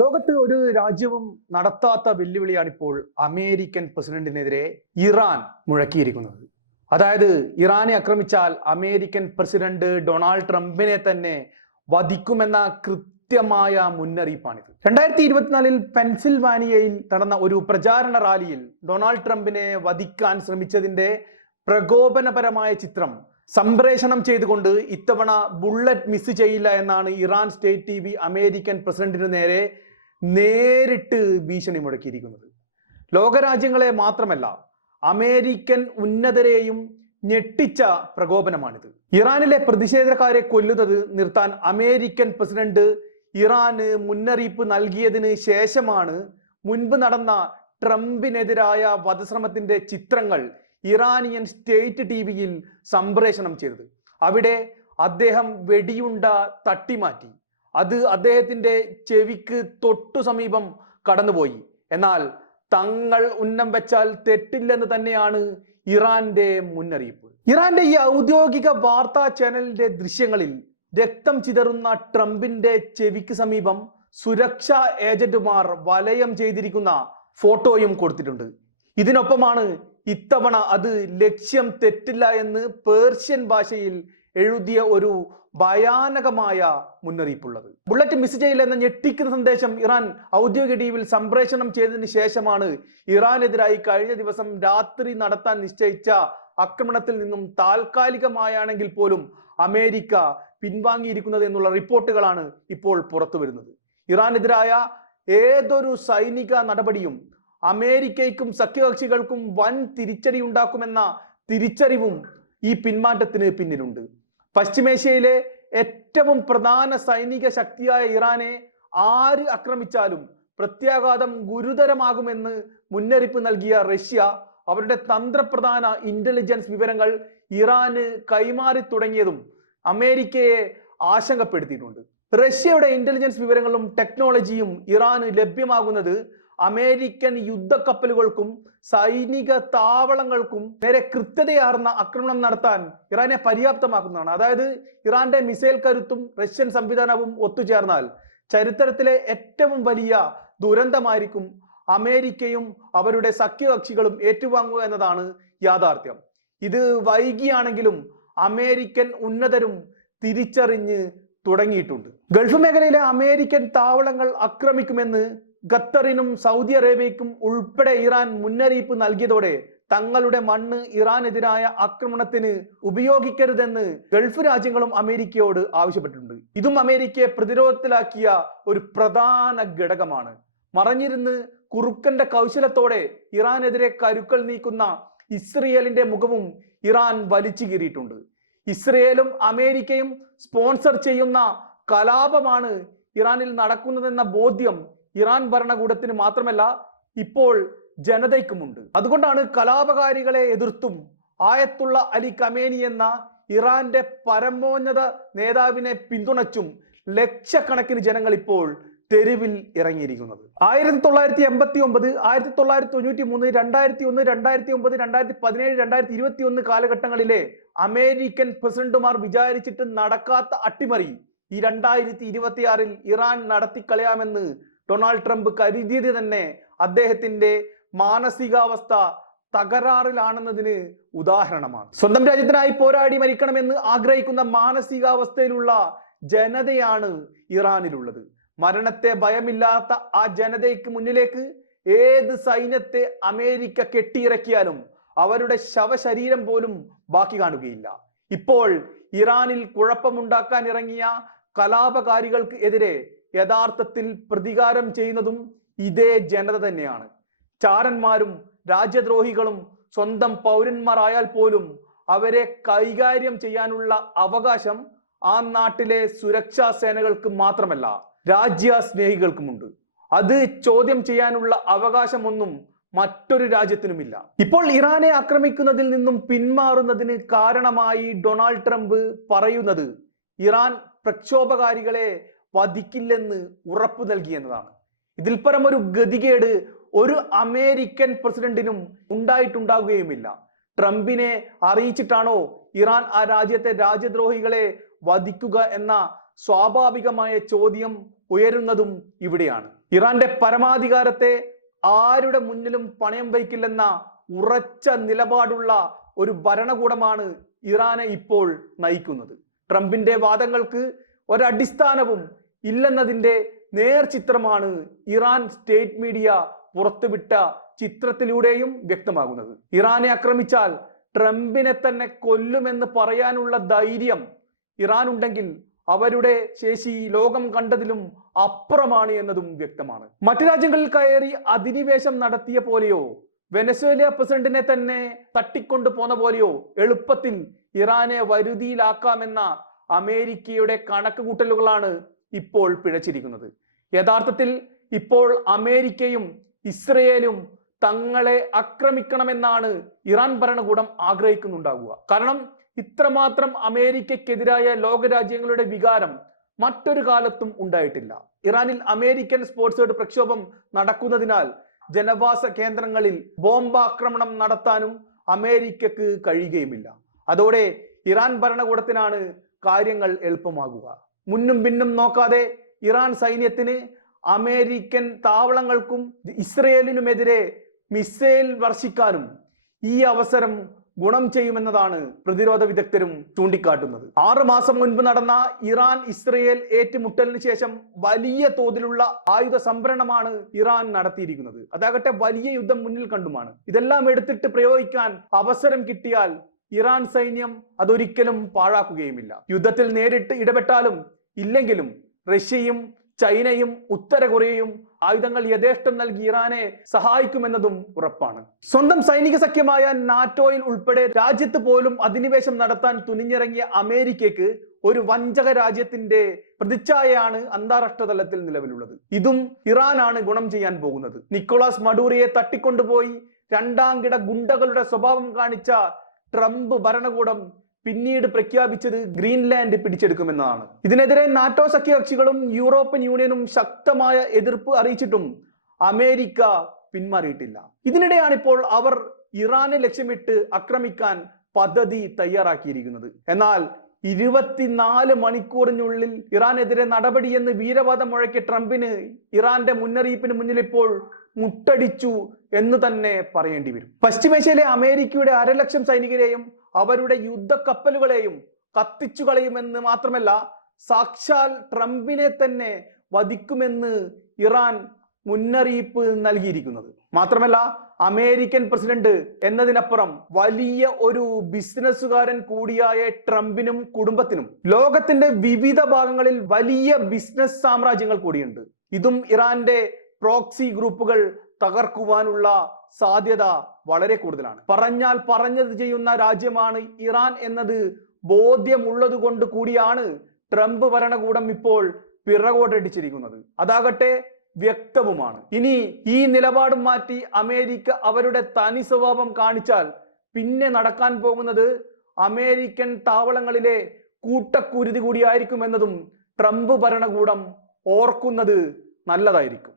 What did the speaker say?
ലോകത്ത് ഒരു രാജ്യവും നടത്താത്ത വെല്ലുവിളിയാണ് ഇപ്പോൾ അമേരിക്കൻ പ്രസിഡന്റിനെതിരെ ഇറാൻ മുഴക്കിയിരിക്കുന്നത്. അതായത് ഇറാനെ ആക്രമിച്ചാൽ അമേരിക്കൻ പ്രസിഡന്റ് ഡൊണാൾഡ് ട്രംപിനെ തന്നെ വധിക്കുമെന്ന കൃത്യമായ മുന്നറിയിപ്പാണിത്. രണ്ടായിരത്തി ഇരുപത്തിനാലിൽ പെൻസിൽവാനിയയിൽ നടന്ന ഒരു പ്രചാരണ റാലിയിൽ ഡൊണാൾഡ് ട്രംപിനെ വധിക്കാൻ ശ്രമിച്ചതിന്റെ പ്രകോപനപരമായ ചിത്രം സംപ്രേഷണം ചെയ്തുകൊണ്ട് ഇത്തവണ ബുള്ളറ്റ് മിസ് ചെയ്യില്ല എന്നാണ് ഇറാൻ സ്റ്റേറ്റ് ടി അമേരിക്കൻ പ്രസിഡന്റിന് നേരെ നേരിട്ട് ഭീഷണി മുഴക്കിയിരിക്കുന്നത്. ലോകരാജ്യങ്ങളെ മാത്രമല്ല അമേരിക്കൻ ഉന്നതരെയും ഞെട്ടിച്ച പ്രകോപനമാണിത്. ഇറാനിലെ പ്രതിഷേധക്കാരെ കൊല്ലുന്നത് നിർത്താൻ അമേരിക്കൻ പ്രസിഡന്റ് ഇറാന് മുന്നറിയിപ്പ് നൽകിയതിന് ശേഷമാണ് മുൻപ് നടന്ന ട്രംപിനെതിരായ വധശ്രമത്തിന്റെ ചിത്രങ്ങൾ ഇറാനിയൻ സ്റ്റേറ്റ് ടി വിയിൽ സംപ്രേഷണം ചെയ്തത്. അവിടെ അദ്ദേഹം വെടിയുണ്ട തട്ടിമാറ്റി. അത് അദ്ദേഹത്തിന്റെ ചെവിക്ക് തൊട്ടു സമീപം കടന്നുപോയി. എന്നാൽ തങ്ങൾ ഉന്നം വെച്ചാൽ തെറ്റില്ലെന്ന് തന്നെയാണ് ഇറാന്റെ മുന്നറിയിപ്പ്. ഇറാന്റെ ഈ ഔദ്യോഗിക വാർത്താ ചാനലിന്റെ ദൃശ്യങ്ങളിൽ രക്തം ചിതറുന്ന ട്രംപിന്റെ ചെവിക്ക് സമീപം സുരക്ഷാ ഏജന്റുമാർ വലയം ചെയ്തിരിക്കുന്ന ഫോട്ടോയും കൊടുത്തിട്ടുണ്ട്. ഇതിനൊപ്പമാണ് ഇത്തവണ അത് ലക്ഷ്യം തെറ്റില്ല എന്ന് പേർഷ്യൻ ഭാഷയിൽ എഴുതിയ ഒരു ഭയാനകമായ മുന്നറിയിപ്പുള്ളത്. ബുള്ളറ്റ് മിസ് ചെയ്യില്ല എന്ന ഞെട്ടിക്കുന്ന സന്ദേശം ഇറാൻ ഔദ്യോഗിക ടീവിൽ സംപ്രേഷണം ചെയ്തതിന് ശേഷമാണ് ഇറാനെതിരായി കഴിഞ്ഞ ദിവസം രാത്രി നടത്താൻ നിശ്ചയിച്ച ആക്രമണത്തിൽ നിന്നും താൽക്കാലികമായാണെങ്കിൽ പോലും അമേരിക്ക പിൻവാങ്ങിയിരിക്കുന്നത് എന്നുള്ള റിപ്പോർട്ടുകളാണ് ഇപ്പോൾ പുറത്തു വരുന്നത് ഇറാനെതിരായ ഏതൊരു സൈനിക നടപടിയും അമേരിക്കയ്ക്കും സഖ്യകക്ഷികൾക്കും വൻ തിരിച്ചടി ഉണ്ടാക്കുമെന്ന തിരിച്ചറിവും ഈ പിന്മാറ്റത്തിന് പിന്നിലുണ്ട്. പശ്ചിമേഷ്യയിലെ ഏറ്റവും പ്രധാന സൈനിക ശക്തിയായ ഇറാനെ ആര് ആക്രമിച്ചാലും പ്രത്യാഘാതം ഗുരുതരമാകുമെന്ന് മുന്നറിയിപ്പ് നൽകിയ റഷ്യ അവരുടെ തന്ത്രപ്രധാന ഇന്റലിജൻസ് വിവരങ്ങൾ ഇറാന് കൈമാറി തുടങ്ങിയതും അമേരിക്കയെ ആശങ്കപ്പെടുത്തിയിട്ടുണ്ട്. റഷ്യയുടെ ഇന്റലിജൻസ് വിവരങ്ങളും ടെക്നോളജിയും ഇറാന് ലഭ്യമാകുന്നത് അമേരിക്കൻ യുദ്ധക്കപ്പലുകൾക്കും സൈനിക താവളങ്ങൾക്കും നേരെ കൃത്യതയാർന്ന ആക്രമണം നടത്താൻ ഇറാനെ പര്യാപ്തമാക്കുന്നതാണ്. അതായത് ഇറാന്റെ മിസൈൽ കരുത്തും റഷ്യൻ സംവിധാനവും ഒത്തുചേർന്നാൽ ചരിത്രത്തിലെ ഏറ്റവും വലിയ ദുരന്തമായിരിക്കും അമേരിക്കയും അവരുടെ സഖ്യകക്ഷികളും ഏറ്റുവാങ്ങുക എന്നതാണ് യാഥാർത്ഥ്യം. ഇത് വൈകിയാണെങ്കിലും അമേരിക്കൻ ഉന്നതരും തിരിച്ചറിഞ്ഞ് തുടങ്ങിയിട്ടുണ്ട്. ഗൾഫ് മേഖലയിലെ അമേരിക്കൻ താവളങ്ങൾ ആക്രമിക്കുമെന്ന് ഖത്തറിനും സൗദി അറേബ്യക്കും ഉൾപ്പെടെ ഇറാൻ മുന്നറിയിപ്പ് നൽകിയതോടെ തങ്ങളുടെ മണ്ണ് ഇറാനെതിരായ ആക്രമണത്തിന് ഉപയോഗിക്കരുതെന്ന് ഗൾഫ് രാജ്യങ്ങളും അമേരിക്കയോട് ആവശ്യപ്പെട്ടിട്ടുണ്ട്. ഇതും അമേരിക്കയെ പ്രതിരോധത്തിലാക്കിയ ഒരു പ്രധാന ഘടകമാണ്. മറഞ്ഞിരുന്ന് കുറുക്കന്റെ കൗശലത്തോടെ ഇറാനെതിരെ കരുക്കൾ നീക്കുന്ന ഇസ്രയേലിന്റെ മുഖവും ഇറാൻ വലിച്ചു കീറിയിട്ടുണ്ട്. ഇസ്രയേലും അമേരിക്കയും സ്പോൺസർ ചെയ്യുന്ന കലാപമാണ് ഇറാനിൽ നടക്കുന്നതെന്ന ബോധ്യം ഇറാൻ ഭരണകൂടത്തിന് മാത്രമല്ല ഇപ്പോൾ ജനതയ്ക്കുമുണ്ട്. അതുകൊണ്ടാണ് കലാപകാരികളെ എതിർത്തും ആയത്തുള്ള അലി കമേനി എന്ന ഇറാന്റെ പരമോന്നത നേതാവിനെ പിന്തുണച്ചും ലക്ഷക്കണക്കിന് ജനങ്ങൾ ഇപ്പോൾ തെരുവിൽ ഇറങ്ങിയിരിക്കുന്നത്. ആയിരത്തി തൊള്ളായിരത്തി എൺപത്തി ഒമ്പത് ആയിരത്തി തൊള്ളായിരത്തി തൊണ്ണൂറ്റി മൂന്ന് രണ്ടായിരത്തി ഒന്ന് രണ്ടായിരത്തി ഒമ്പത് രണ്ടായിരത്തി പതിനേഴ് രണ്ടായിരത്തി ഇരുപത്തി ഒന്ന് കാലഘട്ടങ്ങളിലെ അമേരിക്കൻ പ്രസിഡന്റുമാർ വിചാരിച്ചിട്ട് നടക്കാത്ത അട്ടിമറി ഈ രണ്ടായിരത്തി ഇരുപത്തിയാറിൽ ഇറാൻ നടത്തിക്കളയാമെന്ന് ഡൊണാൾഡ് ട്രംപ് കരുതിയത് തന്നെ അദ്ദേഹത്തിന്റെ മാനസികാവസ്ഥ തകരാറിലാണെന്നതിന് ഉദാഹരണമാണ്. സ്വന്തം രാജ്യത്തിനായി പോരാടി മരിക്കണമെന്ന് ആഗ്രഹിക്കുന്ന മാനസികാവസ്ഥയിലുള്ള ജനതയാണ് ഇറാനിലുള്ളത്. മരണത്തെ ഭയമില്ലാത്ത ആ ജനതയ്ക്ക് മുന്നിലേക്ക് ഏത് സൈന്യത്തെ അമേരിക്ക കെട്ടിയിറക്കിയാലും അവരുടെ ശവശരീരം പോലും ബാക്കി കാണുകയില്ല. ഇപ്പോൾ ഇറാനിൽ കുഴപ്പമുണ്ടാക്കാൻ ഇറങ്ങിയ കലാപകാരികൾക്ക് എതിരെ യഥാർത്ഥത്തിൽ പ്രതികാരം ചെയ്യുന്നതും ഇതേ ജനത തന്നെയാണ്. ചാരന്മാരും രാജ്യദ്രോഹികളും സ്വന്തം പൗരന്മാരായാൽ പോലും അവരെ കൈകാര്യം ചെയ്യാനുള്ള അവകാശം ആ നാട്ടിലെ സുരക്ഷാ സേനകൾക്ക് മാത്രമല്ല രാജ്യ സ്നേഹികൾക്കുമുണ്ട് അത് ചോദ്യം ചെയ്യാനുള്ള അവകാശമൊന്നും മറ്റൊരു രാജ്യത്തിനുമില്ല. ഇപ്പോൾ ഇറാനെ ആക്രമിക്കുന്നതിൽ നിന്നും പിന്മാറുന്നതിന് കാരണമായി ഡൊണാൾഡ് ട്രംപ് പറയുന്നത് ഇറാൻ പ്രക്ഷോഭകാരികളെ വധിക്കില്ലെന്ന് ഉറപ്പു നൽകി എന്നതാണ്. ഇതിൽ പരം ഒരു ഗതികേട് ഒരു അമേരിക്കൻ പ്രസിഡന്റിനും ഉണ്ടായിട്ടുണ്ടാകുകയുമില്ല. ട്രംപിനെ അറിയിച്ചിട്ടാണോ ഇറാൻ ആ രാജ്യത്തെ രാജ്യദ്രോഹികളെ വധിക്കുക എന്ന സ്വാഭാവികമായ ചോദ്യം ഉയരുന്നതും ഇവിടെയാണ്. ഇറാന്റെ പരമാധികാരത്തെ ആരുടെ മുന്നിലും പണയം വയ്ക്കില്ലെന്ന ഉറച്ച നിലപാടുള്ള ഒരു ഭരണകൂടമാണ് ഇറാനെ ഇപ്പോൾ നയിക്കുന്നത്. ട്രംപിന്റെ വാദങ്ങൾക്ക് ഒരടിസ്ഥാനവും ഇല്ലെന്നതിന്റെ നേർചിത്രമാണ് ഇറാൻ സ്റ്റേറ്റ് മീഡിയ പുറത്തുവിട്ട ചിത്രത്തിലൂടെയും വ്യക്തമാകുന്നത്. ഇറാനെ ആക്രമിച്ചാൽ ട്രംപിനെ തന്നെ കൊല്ലുമെന്ന് പറയാനുള്ള ധൈര്യം ഇറാൻ ഉണ്ടെങ്കിൽ അവരുടെ ശേഷി ലോകം കണ്ടതിലും അപ്പുറമാണ് എന്നതും വ്യക്തമാണ്. മറ്റു രാജ്യങ്ങളിൽ കയറി അധിനിവേശം നടത്തിയ പോലെയോ വെനസ്വേലിയ പ്രസിഡന്റിനെ തന്നെ തട്ടിക്കൊണ്ടു പോന്ന പോലെയോ എളുപ്പത്തിൽ ഇറാനെ വരുതിയിലാക്കാമെന്ന അമേരിക്കയുടെ കണക്കുകൂട്ടലുകളാണ് ഇപ്പോൾ പിഴച്ചിരിക്കുന്നത്. യഥാർത്ഥത്തിൽ ഇപ്പോൾ അമേരിക്കയും ഇസ്രയേലും തങ്ങളെ ആക്രമിക്കണമെന്നാണ് ഇറാൻ ഭരണകൂടം ആഗ്രഹിക്കുന്നുണ്ടാകുക കാരണം ഇത്രമാത്രം അമേരിക്കക്കെതിരായ ലോകരാജ്യങ്ങളുടെ വികാരം മറ്റൊരു കാലത്തും ഉണ്ടായിട്ടില്ല. ഇറാനിൽ അമേരിക്കൻ സ്പോർട്സ് പ്രക്ഷോഭം നടക്കുന്നതിനാൽ ജനവാസ കേന്ദ്രങ്ങളിൽ ബോംബാക്രമണം നടത്താനും അമേരിക്കക്ക് കഴിയുകയുമില്ല. അതോടെ ഇറാൻ ഭരണകൂടത്തിനാണ് കാര്യങ്ങൾ എളുപ്പമാകുക. മുന്നും പിന്നും നോക്കാതെ ഇറാൻ സൈന്യത്തിന് അമേരിക്കൻ താവളങ്ങൾക്കും ഇസ്രയേലിനുമെതിരെ മിസൈൽ വർഷിക്കാനും ഈ അവസരം ഗുണം ചെയ്യുമെന്നതാണ് പ്രതിരോധ വിദഗ്ധരും ചൂണ്ടിക്കാട്ടുന്നത്. ആറു മാസം മുൻപ് നടന്ന ഇറാൻ ഇസ്രയേൽ ഏറ്റുമുട്ടലിന് ശേഷം വലിയ തോതിലുള്ള ആയുധ സംഭരണമാണ് ഇറാൻ നടത്തിയിരിക്കുന്നത്. അതാകട്ടെ വലിയ യുദ്ധം മുന്നിൽ കണ്ടുമാണ്. ഇതെല്ലാം എടുത്തിട്ട് പ്രയോഗിക്കാൻ അവസരം കിട്ടിയാൽ ഇറാൻ സൈന്യം അതൊരിക്കലും പാഴാക്കുകയുമില്ല. യുദ്ധത്തിൽ നേരിട്ട് ഇടപെട്ടാലും ഇല്ലെങ്കിലും റഷ്യയും ചൈനയും ഉത്തര കൊറിയയും ആയുധങ്ങൾ യഥേഷ്ടം നൽകി ഇറാനെ സഹായിക്കുമെന്നതും ഉറപ്പാണ്. സ്വന്തം സൈനിക സഖ്യമായ നാറ്റോയിൽ ഉൾപ്പെടെ രാജ്യത്ത് പോലും അധിനിവേശം നടത്താൻ തുനിഞ്ഞിറങ്ങിയ അമേരിക്കയ്ക്ക് ഒരു വഞ്ചക രാജ്യത്തിന്റെ പ്രതിച്ഛായയാണ് അന്താരാഷ്ട്ര തലത്തിൽ നിലവിലുള്ളത്. ഇതും ഇറാനാണ് ഗുണം ചെയ്യാൻ പോകുന്നത്. നിക്കോളാസ് മഡൂറിയെ തട്ടിക്കൊണ്ടുപോയി രണ്ടാം കിട ഗുണ്ടകളുടെ സ്വഭാവം കാണിച്ച ട്രംപ് ഭരണകൂടം പിന്നീട് പ്രഖ്യാപിച്ചത് ഗ്രീൻലാൻഡ് പിടിച്ചെടുക്കുമെന്നാണ്. ഇതിനെതിരെ നാറ്റോ സഖ്യകക്ഷികളും യൂറോപ്യൻ യൂണിയനും ശക്തമായ എതിർപ്പ് അറിയിച്ചിട്ടും അമേരിക്ക പിന്മാറിയിട്ടില്ല. ഇതിനിടെയാണ് ഇപ്പോൾ അവർ ഇറാനെ ലക്ഷ്യമിട്ട് ആക്രമിക്കാൻ പദ്ധതി തയ്യാറാക്കിയിരിക്കുന്നത്. എന്നാൽ ഇരുപത്തിനാല് മണിക്കൂറിനുള്ളിൽ ഇറാനെതിരെ നടപടിയെന്ന് വീരവാദം മുഴക്കിയ ട്രംപിന് ഇറാന്റെ മുന്നറിയിപ്പിന് മുന്നിൽ ഇപ്പോൾ മുട്ടടിച്ചു എന്ന് തന്നെ പറയേണ്ടി വരും. പശ്ചിമേഷ്യയിലെ അമേരിക്കയുടെ അരലക്ഷം സൈനികരെയും അവരുടെ യുദ്ധക്കപ്പലുകളെയും കത്തിച്ചു കളയുമെന്ന് മാത്രമല്ല സാക്ഷാൽ ട്രംപിനെ തന്നെ വധിക്കുമെന്ന് ഇറാൻ മുന്നറിയിപ്പ് നൽകിയിരിക്കുന്നത്. മാത്രമല്ല അമേരിക്കൻ പ്രസിഡന്റ് എന്നതിനപ്പുറം വലിയ ഒരു ബിസിനസ്സുകാരൻ കൂടിയായ ട്രംപിനും കുടുംബത്തിനും ലോകത്തിന്റെ വിവിധ ഭാഗങ്ങളിൽ വലിയ ബിസിനസ് സാമ്രാജ്യങ്ങൾ കൂടിയുണ്ട്. ഇതും ഇറാന്റെ പ്രോക്സി ഗ്രൂപ്പുകൾ തകർക്കുവാനുള്ള സാധ്യത വളരെ കൂടുതലാണ്. പറഞ്ഞാൽ പറഞ്ഞത് ചെയ്യുന്ന രാജ്യമാണ് ഇറാൻ എന്നത് ബോധ്യമുള്ളത് കൊണ്ട് കൂടിയാണ് ട്രംപ് ഭരണകൂടം ഇപ്പോൾ പിറകോട്ടടിച്ചിരിക്കുന്നത് അതാകട്ടെ വ്യക്തവുമാണ്. ഇനി ഈ നിലപാടും മാറ്റി അമേരിക്ക അവരുടെ തനി സ്വഭാവം കാണിച്ചാൽ പിന്നെ നടക്കാൻ പോകുന്നത് അമേരിക്കൻ താവളങ്ങളിലെ കൂട്ടക്കുരുതി കൂടിയായിരിക്കും എന്നതും ട്രംപ് ഭരണകൂടം ഓർക്കുന്നത് നല്ലതായിരിക്കും.